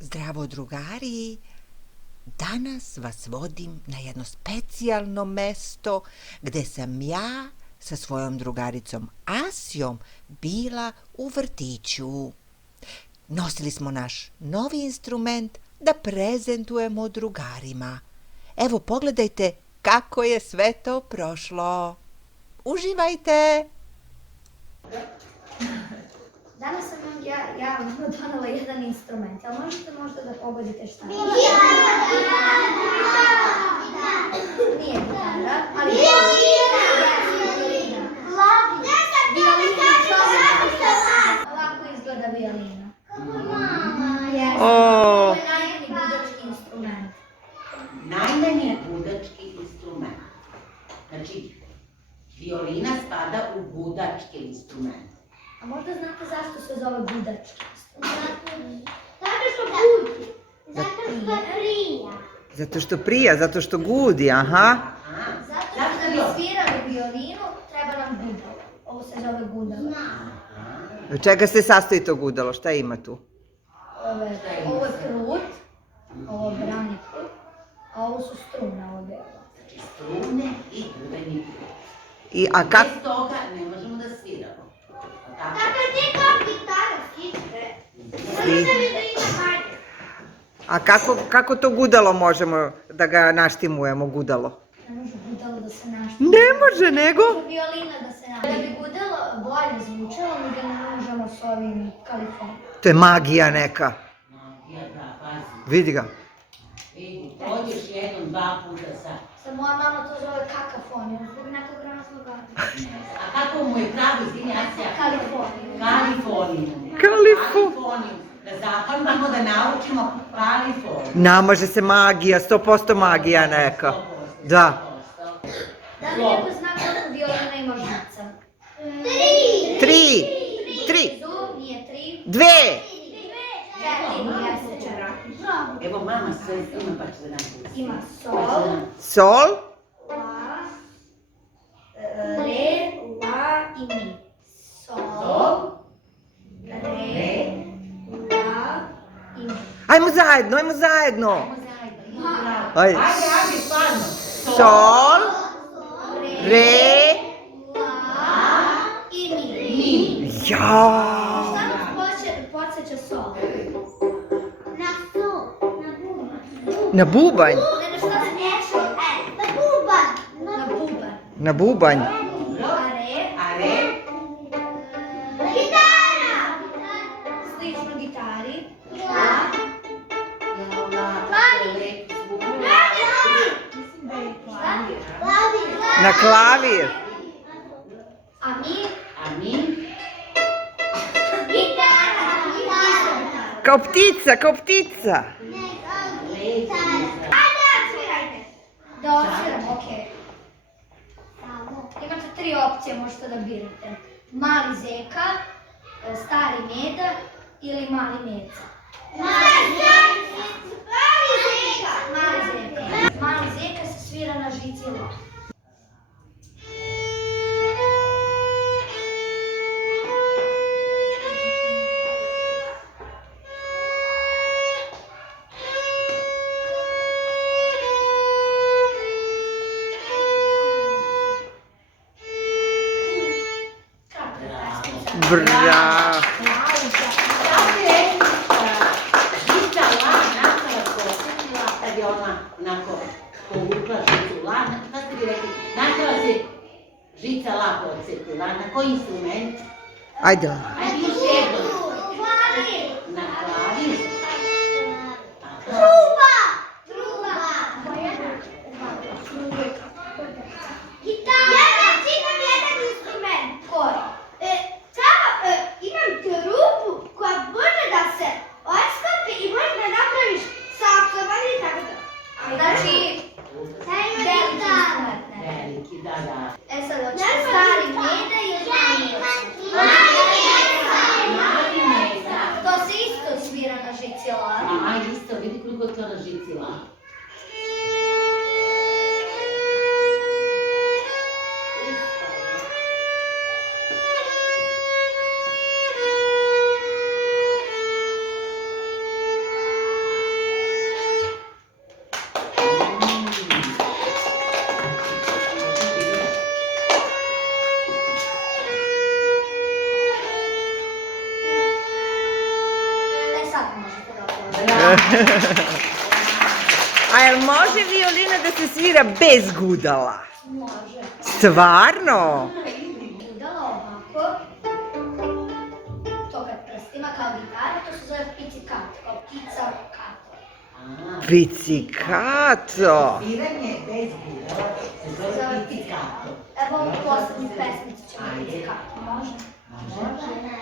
Zdravo drugari, danas vas vodim na jedno specijalno mesto gde sam ja sa svojom drugaricom Asjom bila u vrtiću. Nosili smo naš novi instrument da prezentujemo drugarima. Evo pogledajte kako je sve to prošlo. Uživajte! Danas sam ja donela jedan instrument, ali možete možda da pogodite šta je? Nije gitara, ali violina. Ovako izgleda violina. Ovo je najmanji budački instrument. Najmanji budački instrument. Znači, violina spada u budački instrument. A možda znate zašto se zove budački instrument? Zato što budi. Zato što prija. Zato što prija, zato što gudi, aha. Zato što da bi svirali violinu treba nam gudalo. Ovo se zove gudalo. Od čega se sastoji to gudalo? Šta ima tu? Ovo je prut, ovo je brani prut, a ovo su strune, ovo je belo. Znači, strune i drveni prut. Kako? Bez toga ne možemo da sviramo. Tako ti kao gitara stiče. Zato se vidi ima manje. A kako to gudalo možemo da ga naštimujemo, gudalo? Ne može gudalo da se naštimuje. Ne može, nego? Violina da se naštimuje. Da bi gudalo bolje zvučalo, mi ga ne možemo s ovim kalifonom. To je magija neka. Magija, da, pazi. Vidi ga. Vidi, pođeš jednom, dva puta sad. Sad moja mama to zove kakafoniju, zbog nekog razloga. A kako mu je pravo, izvini, Asja? Kalifoniju. Kalifoniju. Kalifoniju. Da zapamtimo, da naučimo kalifoniju. Namaže se magija, 100% magija neka. Da. Da li neko zna koliko violina ima žica? 3. Zub nije 3. 2. 4, jeste 4. Evo, mama sve ima, pa će da nam pusti. Ima sol, Sol. la, re, la i mi. Sol, Sol, re, la i mi. Ajmo zajedno. ajmo zajedno. Ajde. Ajde, stvarno. Sol. Re. La i mi. Ja. Šta nas podsjeća sol? Na sto. Na buban. Na bubanj. Ne, na šta se podsjeća? Na buban. Na buban. Na bubanj. A re, A re? Gitara. slično gitari. Na klavir. A mi? A mi? Gitara. Kao ptica, kao ptica. Da odsviramo, okej. Imate 3 opcije, možete da birate. Mali zeka, stari meda ili mali meca. Mali zeka. Mali zeka se svira na žici la. Bravo. Žica la nastala se osjetila kad je ona onako povukla žicu la. Šta ste vi rekli? Nastala se žica la podsjetila. Na koji instrument? Ajde. Ajde još jednom. Na klavir. Koji? Imam trubu koja može da se odskopi i može da napraviš saksofon i tako da. Znači, veliki instrument. Veliki, da. E sad, hoćete stari meda ili mali meca? Mali mesa. To se isto svira na žici la. A isto, vidi koliko je to na žici la. možete da otvorite. A jel može violina da se svira bez gudala? Može. Stvarno? Gudala ovako. To kad prstima kao gitara, to se zove pizzicato, kao pizza kato. Pizzicato. Sviranje bez gudala se zove pizzicato. Evo u poslednju pesmicu ćemo pizzicato, može? Može.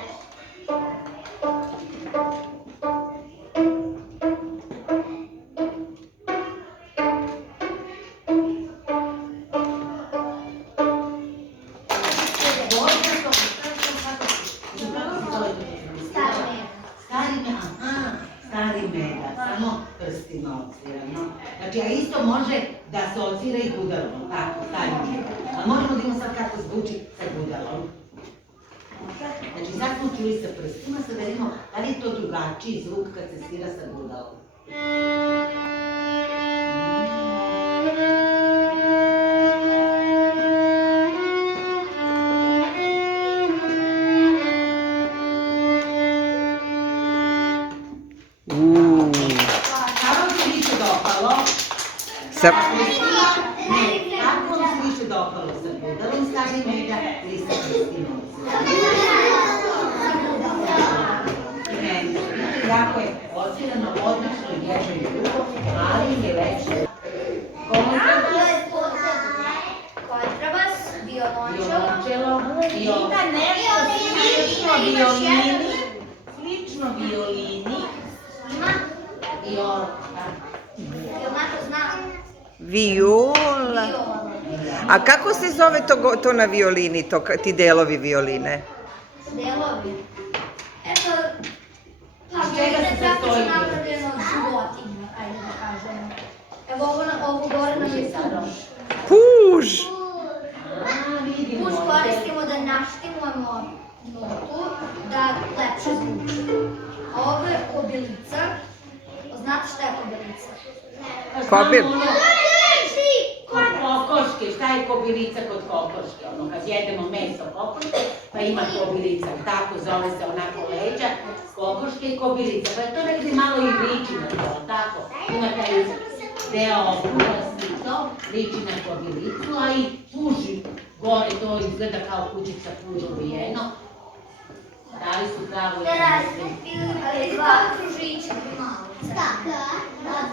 Stari mega, samo prstima odsvirano. Znači, a isto može da se odsvira i gudalom, tako, stari mega. A možemo da imamo sad kako zvuči sa gudalom. Znači, sad smo čuli sa prstima, sad da vidimo da li je to drugačiji zvuk kad se svira sa gudalom. Kako vam se više dopalo? Sa... Ne, kako vam se više dopalo sa gudalom, stari mega ili sa prstima? Jako je odsvirano, odlično, jedno i drugo, ali je lepše. Kontrabas, Violončelo, Ima nešto slično violini, slično violini. ima, viola. jel neko zna? Viola. Viola. A kako se zove to na violini, ti delovi violine? Delovi. Eto, pa Iz čega se violina je sastoji? praktično napravljena od životinja, ajde da kažemo. Evo ovo gore nam je puž. Puž. Vidimo. Puž koristimo da naštimujemo notu, da lepše zvuči. A ovo je kobilica. Znate šta je kobilica? Kobil. Kod kokoške, šta je kobilica kod kokoške? Ono, kad jedemo meso kokoške, pa ima kobilica, tako zove se onako leđa, kokoške i kobilica. Pa je to negdje malo i liči na to, tako? Ima taj deo okruglosti i to, liči na kobilicu, a i puži gore, to izgleda kao kućica puža uvijeno. Da li su pravo i Ali dva kružića, malica.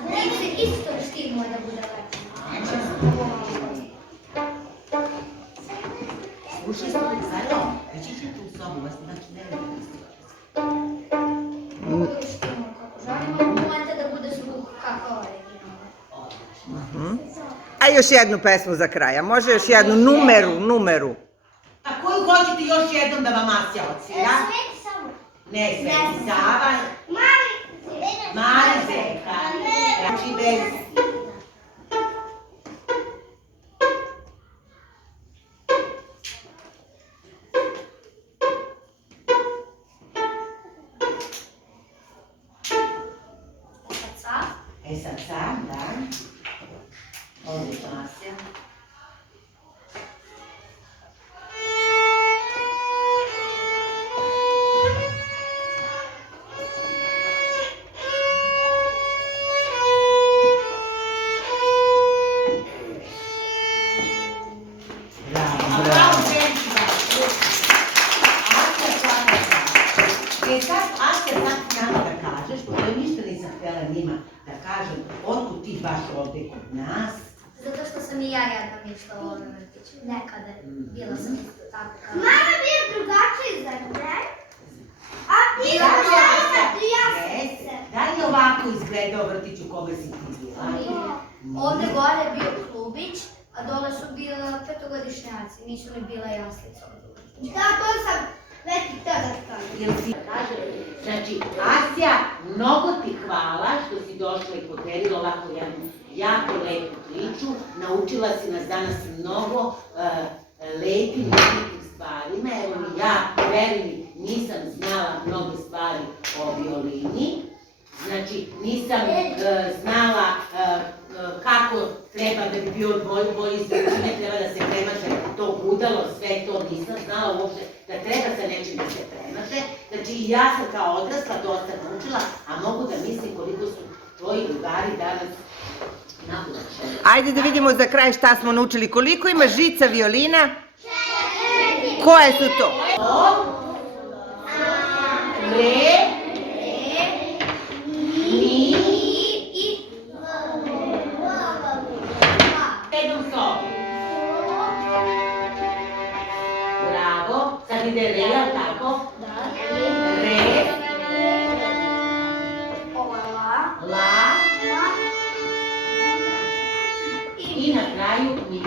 Njih se isto štimuje da bude lepše. Slušaj, Zaro, već ćete u sobu, vas znači ne Mogu da štimuje kako želimo, možete da bude zvuk kako originalno. A još jednu pesmu za kraja, može još jednu numeru. A koju hoćete još jednom da vam Asja odsvira? Ne, Sveti Sava. Mali Zeka. Znači bez... E sad sam, da. Odlično, Asja. Bravo, Zeka. E sad, Asja, sad nama da kažeš, pošto ja ništa nisam htjela njima da kažem, otkud ti baš ovdje kod nas? Zato što sam i ja jedna mišla u ovom vrtiću. Nekada bila sam isto tako kao... Mama bio drugačiji za mene. A ti Da li je ja Da li je ovako izgledao vrtić u kome si ti bila? Ovde gore je bio klubić, a dole su bila petogodišnjaci, nisu ni bila jaslica ovde u vrtiću. Da, to sam već i tada kažem. Jel si kaže, znači, Asja, mnogo ti hvala što si došla i podelila ovako jednu jako lepu priču. Naučila si nas danas mnogo lepim i lepim stvarima. Evo mi ja, verujem, nisam znala mnogo stvari o violini. Znači, nisam znala kako treba da bi bio bolji zvučine, treba da se premaže to gudalo, sve to nisam znala uopšte da treba sa nečim da se premaže. Znači, i ja sam kao odrasla dosta naučila, a mogu stvari danas nauče. Ajde da vidimo za kraj šta smo naučili. Koliko ima žica violina? Koje su to? Re, mi, jednom slovu. Bravo, sad ide re, jel tako? Re, la, i na kraju mi.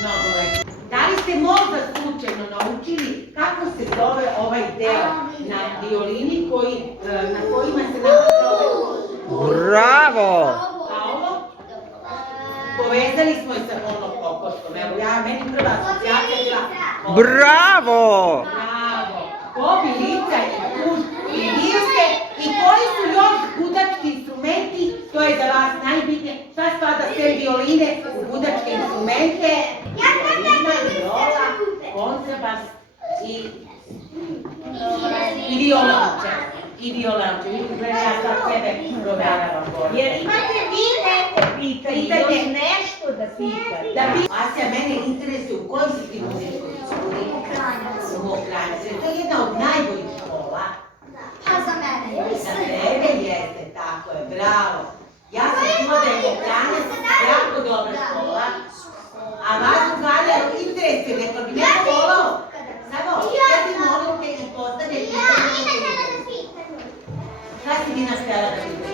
Mnogo lepo. Da li ste možda slučajno naučili kako se zove ovaj deo na violini na kojima se nalaze ove... Bravo! A ovo? Povezali smo je sa onom kokoškom. Evo, meni prva asocijacija bila... Bravo! Bravo! Obilica i puš i virske i koji su još gudački instrumenti, to je za vas najbitnije. Šta spada sve violine u gudačke instrumente? Violina, viola, kontrabas i violonče. I violonče. Ja sad sebe proveravam. Jer imate vi neko pitanje, još nešto da pitate. Asja, mene interesuje u kojoj si ti muzičkoj školi? U Mokranjac. To je jedna od najboljih škola. Pa za mene Za tebe jeste, tako je, bravo. Ja sam čula da je Mokranjac jako dobra škola. A vas u Kraljevu interesuje, neko bi neko volao. Samo, ja ti molim te i postavljaj pitanje. Šta si Dina htjela da ti